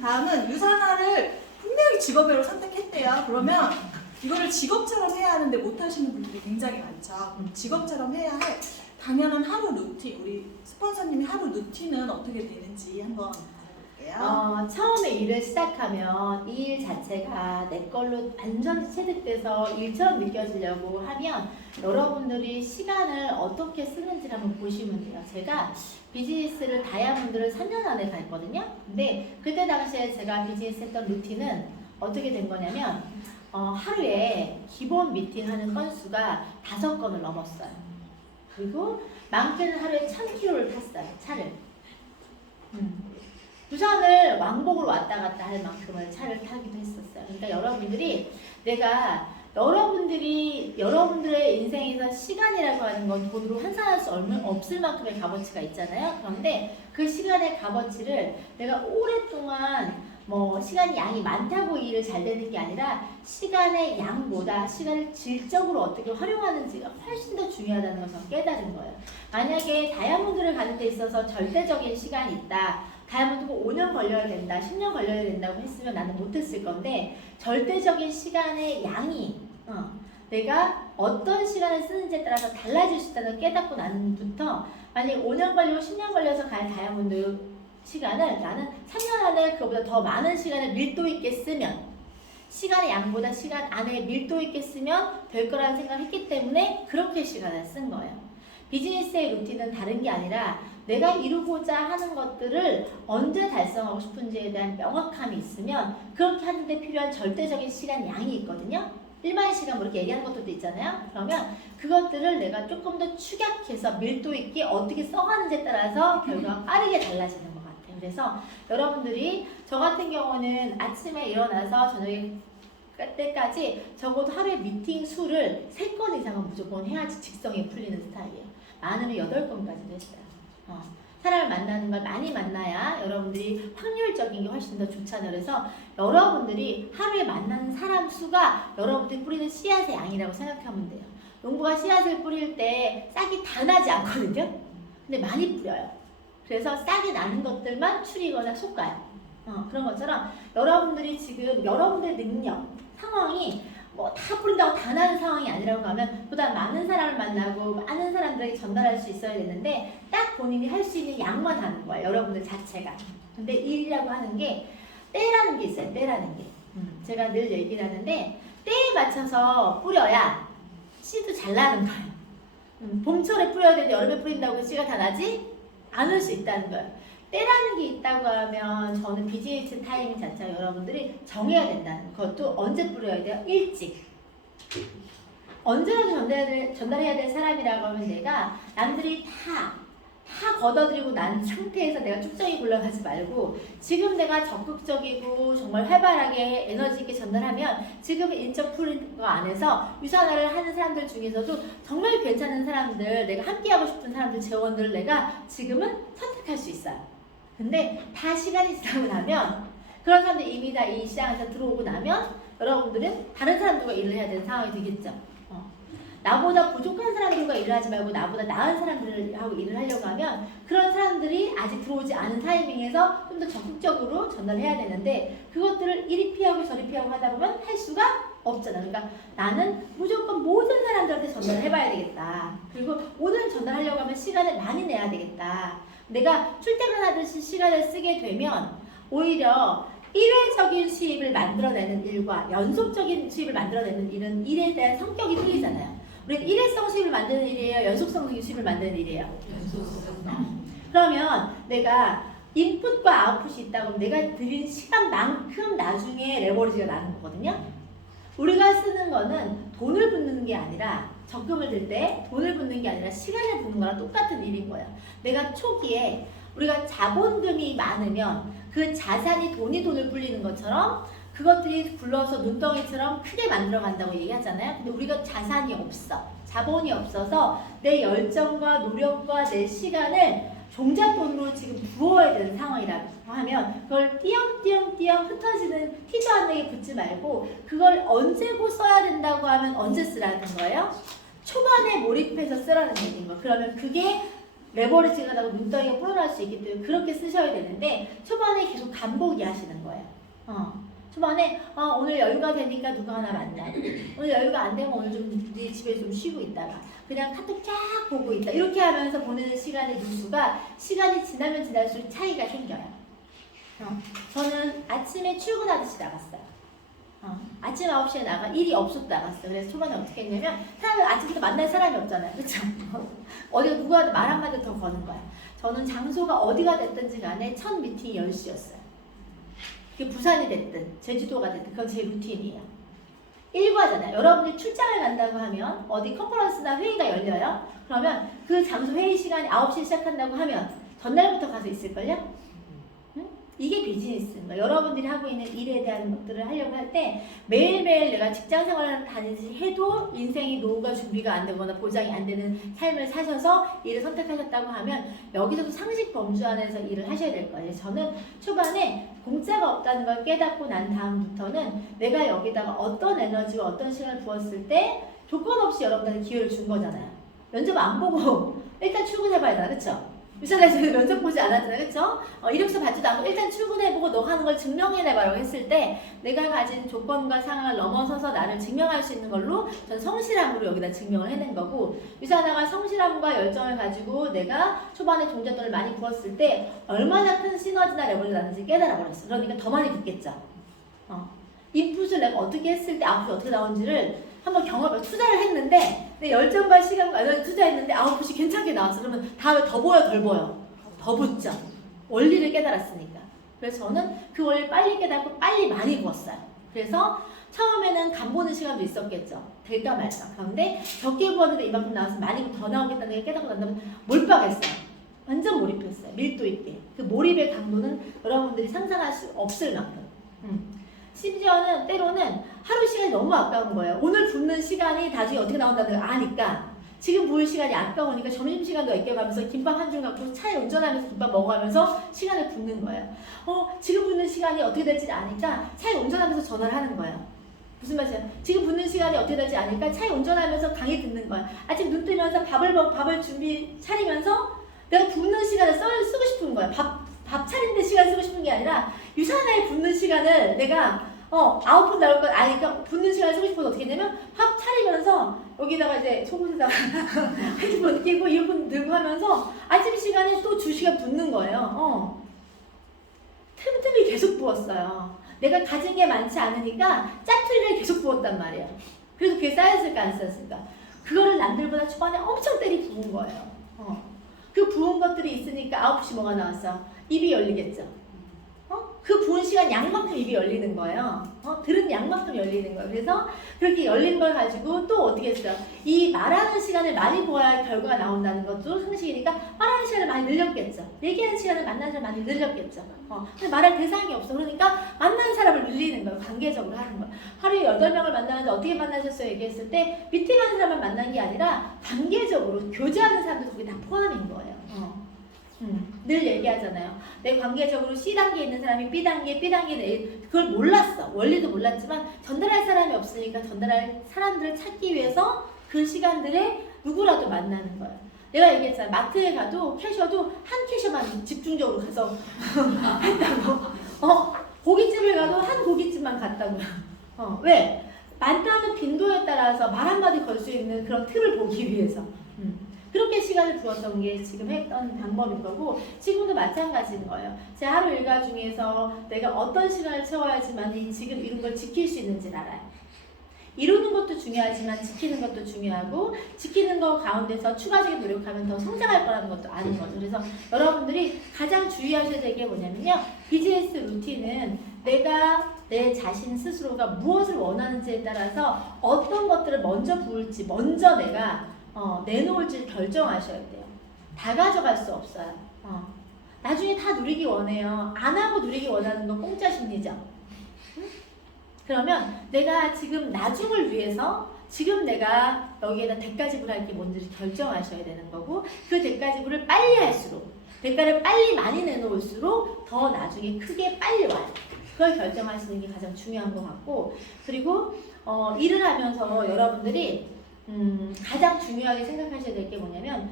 다음은 유산화를 분명히 직업으로 선택했대요. 그러면 이거를 직업처럼 해야 하는데 못하시는 분들이 굉장히 많죠. 그럼 직업처럼 해야 할 당연한 하루 루틴, 우리 스폰서님이 하루 루틴은 어떻게 되는지 한번 알아볼게요. 처음에 일을 시작하면 이 일 자체가 내 걸로 완전히 체득돼서 일처럼 느껴지려고 하면 여러분들이 시간을 어떻게 쓰는지 한번 보시면 돼요. 제가 비즈니스를 다이아몬드를 3년 안에 갔거든요. 근데 그때 당시에 제가 비즈니스 했던 루틴은 어떻게 된 거냐면 하루에 기본 미팅하는 건수가 5건을 넘었어요. 그리고 많게는 하루에 1000km를 탔어요. 차를. 부산을 왕복으로 왔다 갔다 할 만큼의 차를 타기도 했었어요. 그러니까 여러분들이 내가 여러분들의 인생에서 시간이라고 하는 건 돈으로 환산할 수 없을 만큼의 값어치가 있잖아요. 그런데 그 시간의 값어치를 내가 오랫동안 시간이 양이 많다고 일을 잘 되는 게 아니라 시간의 양보다 시간을 질적으로 어떻게 활용하는지가 훨씬 더 중요하다는 것을 깨달은 거예요. 만약에 다이아몬드를 가는 데 있어서 절대적인 시간이 있다. 다이아몬드가 5년 걸려야 된다, 10년 걸려야 된다고 했으면 나는 못했을 건데 절대적인 시간의 양이 내가 어떤 시간을 쓰는지에 따라서 달라질 수 있다는 걸 깨닫고 난부터 만약에 5년 걸리고 10년 걸려서 갈 다이아몬드 시간을 나는 3년 안에 그보다 더 많은 시간을 밀도 있게 쓰면 시간의 양보다 시간 안에 밀도 있게 쓰면 될 거라는 생각을 했기 때문에 그렇게 시간을 쓴 거예요. 비즈니스의 루틴은 다른 게 아니라 내가 이루고자 하는 것들을 언제 달성하고 싶은지에 대한 명확함이 있으면 그렇게 하는데 필요한 절대적인 시간 양이 있거든요. 일반의 시간 이렇게 얘기하는 것들도 있잖아요. 그러면 그것들을 내가 조금 더 축약해서 밀도 있게 어떻게 써가는지에 따라서 결과가 빠르게 달라지는 것 같아요. 그래서 여러분들이 저 같은 경우는 아침에 일어나서 저녁에 때까지 적어도 하루에 미팅 수를 3건 이상은 무조건 해야지 직성이 풀리는 스타일이에요. 많으면 8건까지도 했어요. 사람을 만나는 걸 많이 만나야 여러분들이 확률적인 게 훨씬 더 좋잖아요. 그래서 여러분들이 하루에 만나는 사람 수가 여러분들이 뿌리는 씨앗의 양이라고 생각하면 돼요. 농부가 씨앗을 뿌릴 때 싹이 다 나지 않거든요. 근데 많이 뿌려요. 그래서 싹이 나는 것들만 추리거나 솎아요. 그런 것처럼 여러분들이 지금 여러분들의 능력, 상황이 다 뿌린다고 다 나는 상황이 아니라고 하면 보다 많은 사람을 만나고 많은 사람들에게 전달할 수 있어야 되는데 딱 본인이 할 수 있는 양만 하는 거예요. 여러분들 자체가. 근데 일이라고 하는 게 때라는 게 있어요. 때라는 게. 제가 늘 얘기를 하는데 때에 맞춰서 뿌려야 씨도 잘 나는 거예요. 봄철에 뿌려야 되는데 여름에 뿌린다고 그 씨가 다 나지 않을 수 있다는 거예요. 때라는 게 있다고 하면 저는 비즈니스 타이밍 자체가 여러분들이 정해야 된다는 그것도 언제 뿌려야 돼요? 일찍. 언제라도 전달해야 될 사람이라고 하면 내가 남들이 다 걷어들이고 난 상태에서 내가 쭉정이 굴러가지 말고 지금 내가 적극적이고 정말 활발하게 에너지 있게 전달하면 지금 인적 프로그램 안에서 유산화를 하는 사람들 중에서도 정말 괜찮은 사람들, 내가 함께하고 싶은 사람들, 재원들을 내가 지금은 선택할 수 있어요. 근데 다 시간이 지나고 나면 그런 사람들이 이미 다 이 시장에서 들어오고 나면 여러분들은 다른 사람들과 일을 해야 되는 상황이 되겠죠. 나보다 부족한 사람들과 일을 하지 말고 나보다 나은 사람들하고 일을 하려고 하면 그런 사람들이 아직 들어오지 않은 타이밍에서 좀 더 적극적으로 전달해야 되는데 그것들을 이리 피하고 저리 피하고 하다 보면 할 수가 없잖아. 그러니까 나는 무조건 모든 사람들한테 전달을 해봐야 되겠다. 그리고 오늘 전달하려고 하면 시간을 많이 내야 되겠다. 내가 출퇴근하듯이 시간을 쓰게 되면 오히려 일회적인 수입을 만들어내는 일과 연속적인 수입을 만들어내는 일은 일에 대한 성격이 틀리잖아요. 우리는 일회성 수입을 만드는 일이에요? 연속성 수입을 만드는 일이에요? 그러면 내가 인풋과 아웃풋이 있다고 하면 내가 들인 시간만큼 나중에 레버리지가 나는 거거든요. 우리가 쓰는 거는 돈을 붓는 게 아니라 적금을 들 때 돈을 붓는 게 아니라 시간을 붓는 거랑 똑같은 일인 거예요. 내가 초기에 우리가 자본금이 많으면 그 자산이 돈을 불리는 것처럼 그것들이 굴러서 눈덩이처럼 크게 만들어 간다고 얘기하잖아요. 근데 우리가 자산이 없어. 자본이 없어서 내 열정과 노력과 내 시간을 종잣돈으로 지금 부어야 되는 상황이라고 하면 그걸 띄엄띄엄 흩어지는 티도 안 나게 붓지 말고 그걸 언제고 써야 된다고 하면 언제 쓰라는 거예요? 초반에 몰입해서 쓰라는 얘기인 거예요. 그러면 그게 레버리지가 나고 눈덩이가 불어날 수 있기 때문에 그렇게 쓰셔야 되는데 초반에 계속 간보기 하시는 거예요. 초반에 오늘 여유가 되니까 누가 하나 만나고, 오늘 여유가 안 되면 오늘 좀 네 집에 좀 쉬고 있다가 그냥 카톡 쫙 보고 있다. 이렇게 하면서 보내는 시간의 누수가 시간이 지나면 지날수록 차이가 생겨요. 저는 아침에 출근하듯이 나갔어요. 아침 9시에 나가 일이 없어도 나갔어요. 그래서 초반에 어떻게 했냐면 사람을 아침부터 만날 사람이 없잖아요. 그렇죠? 어디가 누가 말 한마디 더 거는 거야. 저는 장소가 어디가 됐든지 간에 첫 미팅이 10시였어요. 그게 부산이 됐든 제주도가 됐든 그건 제 루틴이에요. 일과잖아요. 여러분이 출장을 간다고 하면 어디 컨퍼런스나 회의가 열려요. 그러면 그 장소 회의 시간이 9시에 시작한다고 하면 전날부터 가서 있을걸요? 이게 비즈니스인 거예요. 여러분들이 하고 있는 일에 대한 것들을 하려고 할 때 매일매일 내가 직장 생활을 다니지 해도 인생이 노후가 준비가 안 되거나 보장이 안 되는 삶을 사셔서 일을 선택하셨다고 하면 여기서도 상식 범주 안에서 일을 하셔야 될 거예요. 저는 초반에 공짜가 없다는 걸 깨닫고 난 다음부터는 내가 여기다가 어떤 에너지와 어떤 시간을 부었을 때 조건 없이 여러분들한테 기회를 준 거잖아요. 면접 안 보고 일단 출근해봐야 되나, 그쵸? 유산에서 면접 보지 않았잖아요, 그쵸? 이력서 받지도 않고 일단 출근해보고 너 하는 걸 증명해내봐라고 했을 때 내가 가진 조건과 상황을 넘어서서 나를 증명할 수 있는 걸로 전 성실함으로 여기다 증명을 해낸 거고, 유산아가 성실함과 열정을 가지고 내가 초반에 종잣돈을 많이 부었을 때 얼마나 큰 시너지나 레버리를 나는지 깨달아버렸어. 그러니까 더 많이 붙겠죠. 인풋을 내가 어떻게 했을 때 아웃풋이 어떻게 나오는지를 한번 경험을 투자를 했는데 내 열정과 시간과 에너지 투자했는데 아웃풋이 괜찮게 나왔어. 그러면 다음에 더 보여 덜 보여? 더 붙죠. 원리를 깨달았으니까. 그래서 저는 그 원리를 빨리 깨닫고 빨리 많이 부었어요. 그래서 처음에는 간 보는 시간도 있었겠죠. 될까 말까. 그런데 적게 부었는데 이만큼 나와서 많이 더 나오겠다는 걸 깨닫고 난 다음에 몰빵했어요. 완전 몰입했어요. 밀도 있게. 그 몰입의 강도는 여러분들이 상상할 수 없을 만큼. 심지어는 때로는 하루 시간이 너무 아까운 거예요. 오늘 붓는 시간이 나중에 어떻게 나온다는 걸 아니까 지금 부을 시간이 아까우니까 점심시간도 아껴가면서 김밥 한 줄 갖고 차에 운전하면서 김밥 먹어가면서 시간을 붓는 거예요. 지금 붓는 시간이 어떻게 될지 아니까 차에 운전하면서 전화를 하는 거예요. 무슨 말이에요? 지금 붓는 시간이 어떻게 될지 아니까 차에 운전하면서 강의 듣는 거야. 아침 눈 뜨면서 밥을 차리면서 내가 붓는 시간을 쓰고 싶은 거야. 밥 차리는데 시간 쓰고 싶은 게 아니라 유산에 붓는 시간을 내가 아웃풋 나올 건 아니까 붓는 시간을 쓰고 싶어서 어떻게 했냐면 밥 차리면서 여기다가 이제 속옷에다가 핸드폰 끼고 이어폰 들고 하면서 아침 시간에 또 2시간 붓는 거예요. 틈틈이 계속 부었어요. 내가 가진 게 많지 않으니까 짜투리를 계속 부었단 말이에요. 그래서 그게 쌓였을까 안 쌓였을까? 그거를 남들보다 초반에 엄청 때리 부은 거예요. 그 부은 것들이 있으니까 아웃풋이 뭐가 나왔어? 입이 열리겠죠. 그 부은 시간 양만큼 입이 열리는 거예요. 들은 양만큼 열리는 거예요. 그래서 그렇게 열린 걸 가지고 또 어떻게 했어요? 이 말하는 시간을 많이 보아야 결과가 나온다는 것도 상식이니까 말하는 시간을 많이 늘렸겠죠. 얘기하는 시간을 만나는 사람을 많이 늘렸겠죠. 근데 말할 대상이 없어. 그러니까 만나는 사람을 늘리는 거예요. 관계적으로 하는 거예요. 하루에 8명을 만나는데 어떻게 만나셨어요? 얘기했을 때 미팅하는 사람만 만난 게 아니라 관계적으로 교제하는 사람도 거기 다 포함인 거예요. 늘 얘기하잖아요. 내 관계적으로 C단계에 있는 사람이 B단계, B단계에 A, 그걸 몰랐어. 원리도 몰랐지만 전달할 사람이 없으니까 전달할 사람들을 찾기 위해서 그 시간들에 누구라도 만나는 거예요. 내가 얘기했잖아. 마트에 가도 캐셔도 한 캐셔만 집중적으로 가서 했다고. 고깃집을 가도 한 고깃집만 갔다고요. 왜? 만나는 빈도에 따라서 말 한마디 걸 수 있는 그런 틀을 보기 위해서. 그렇게 시간을 부었던 게 지금 했던 방법인 거고, 지금도 마찬가지인 거예요. 제 하루 일과 중에서 내가 어떤 시간을 채워야지만 지금 이룬 걸 지킬 수 있는지를 알아요. 이루는 것도 중요하지만 지키는 것도 중요하고, 지키는 거 가운데서 추가적인 노력하면 더 성장할 거라는 것도 아는 거죠. 그래서 여러분들이 가장 주의하셔야 될 게 뭐냐면요, 비즈니스 루틴은 내가 내 자신 스스로가 무엇을 원하는지에 따라서 어떤 것들을 먼저 부을지, 먼저 내가 내놓을지를 결정하셔야 돼요. 다 가져갈 수 없어요. 나중에 다 누리기 원해요. 안 하고 누리기 원하는 건 공짜 심리죠. 그러면 내가 지금 나중을 위해서 지금 내가 여기에다 대가 지불할 게 뭔지를 결정하셔야 되는 거고, 그 대가 지불을 빨리 할수록, 대가를 빨리 많이 내놓을수록 더 나중에 크게 빨리 와요. 그걸 결정하시는 게 가장 중요한 것 같고, 그리고 일을 하면서 여러분들이 가장 중요하게 생각하셔야 될 게 뭐냐면,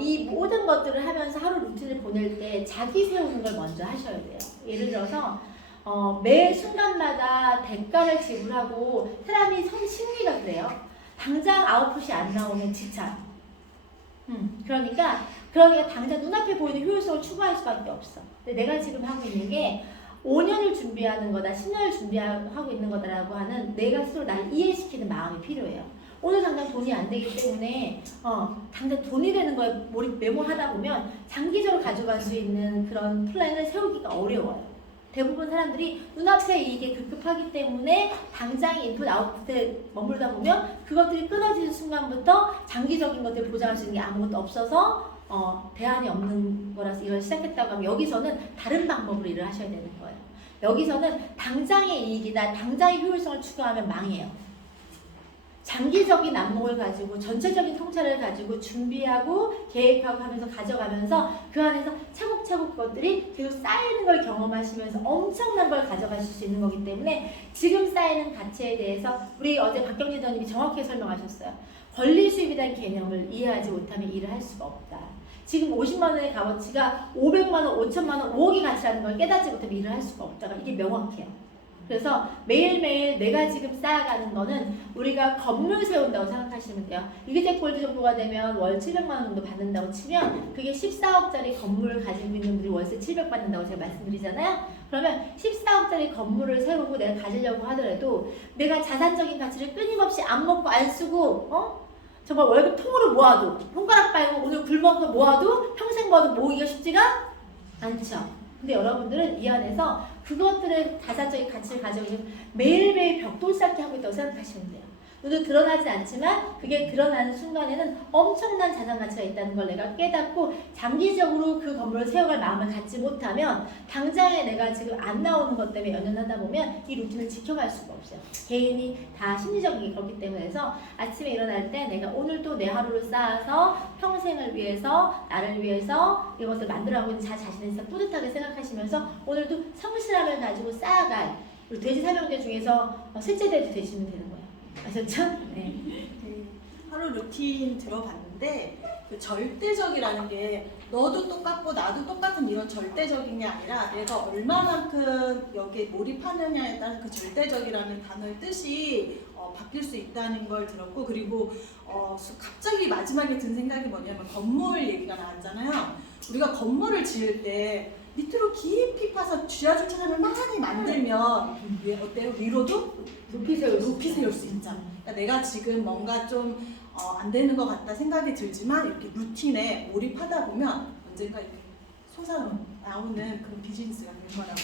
이 모든 것들을 하면서 하루 루틴을 보낼 때 자기 세우는 걸 먼저 하셔야 돼요. 예를 들어서 매 순간마다 대가를 지불하고 사람이 심리가 그래요. 당장 아웃풋이 안 나오면 지쳐. 그러니까 당장 눈앞에 보이는 효율성을 추구할 수밖에 없어. 근데 내가 지금 하고 있는 게 5년을 준비하는 거다, 10년을 준비하고 있는 거다라고 하는 내가 스스로 나를 이해시키는 마음이 필요해요. 오늘 당장 돈이 안 되기 때문에 당장 돈이 되는 거에 메모하다 보면 장기적으로 가져갈 수 있는 그런 플랜을 세우기가 어려워요. 대부분 사람들이 눈앞에 이익이 급급하기 때문에 당장의 인풋 아웃풋에 머물다 보면 그것들이 끊어지는 순간부터 장기적인 것들을 보장할 수 있는 게 아무것도 없어서 대안이 없는 거라서 이걸 시작했다고 하면 여기서는 다른 방법으로 일을 하셔야 되는 거예요. 여기서는 당장의 이익이나 당장의 효율성을 추구하면 망해요. 장기적인 안목을 가지고 전체적인 통찰을 가지고 준비하고 계획하고 하면서 가져가면서 그 안에서 차곡차곡 그것들이 계속 쌓이는 걸 경험하시면서 엄청난 걸 가져가실 수 있는 거기 때문에 지금 쌓이는 가치에 대해서 우리 어제 박경리 대원님이 정확히 설명하셨어요. 권리 수입이라는 개념을 이해하지 못하면 일을 할 수가 없다. 지금 50만 원의 값어치가 500만 원, 5천만 원, 5억의 가치라는 걸 깨닫지 못하면 일을 할 수가 없다가 이게 명확해요. 그래서 매일매일 내가 지금 쌓아가는 거는 우리가 건물 세운다고 생각하시면 돼요. 이그젝 골드 정도가 되면 월 700만 원 정도 받는다고 치면 그게 14억짜리 건물을 가지고 있는 분들이 월세 700 받는다고 제가 말씀드리잖아요. 그러면 14억짜리 건물을 세우고 내가 가지려고 하더라도 내가 자산적인 가치를 끊임없이 안 먹고 안 쓰고 정말 월급 통으로 모아도 손가락 빨고 오늘 굶어서 모아도 평생 모으기가 쉽지가 않죠. 근데 여러분들은 이 안에서 그것들의 자산적인 가치를 가지고 있는 매일매일 벽돌 쌓기 하고 있다고 생각하시면 돼요. 눈에 드러나지 않지만 그게 드러나는 순간에는 엄청난 자산 가치가 있다는 걸 내가 깨닫고 장기적으로 그 건물을 세워갈 마음을 갖지 못하면 당장에 내가 지금 안 나오는 것 때문에 연연하다 보면 이 루틴을 지켜갈 수가 없어요. 개인이 다 심리적인 게 그렇기 때문에 해서 아침에 일어날 때 내가 오늘도 내 하루를 쌓아서 평생을 위해서 나를 위해서 이것을 만들어가고 있는 자신에 대해서 뿌듯하게 생각하시면서 오늘도 성실함을 가지고 쌓아갈 우리 돼지 삼형제 중에서 셋째 돼지 되시면 되는 거예요. 아셨죠? 네. 하루 루틴 들어봤는데 그 절대적이라는 게 너도 똑같고 나도 똑같은 이런 절대적인 게 아니라 내가 얼마만큼 여기에 몰입하느냐에 따라서 그 절대적이라는 단어의 뜻이 바뀔 수 있다는 걸 들었고 그리고 갑자기 마지막에 든 생각이 뭐냐면 건물 얘기가 나왔잖아요. 우리가 건물을 지을 때 밑으로 깊이 파서 지하주차장을 많이 만들면 어때요? 위로도 높이 세울 수 있잖아. 그러니까 내가 지금 뭔가 좀 안 되는 것 같다 생각이 들지만 이렇게 루틴에 몰입하다 보면 언젠가 이렇게 솟아나오는 그런 비즈니스가 될 거라고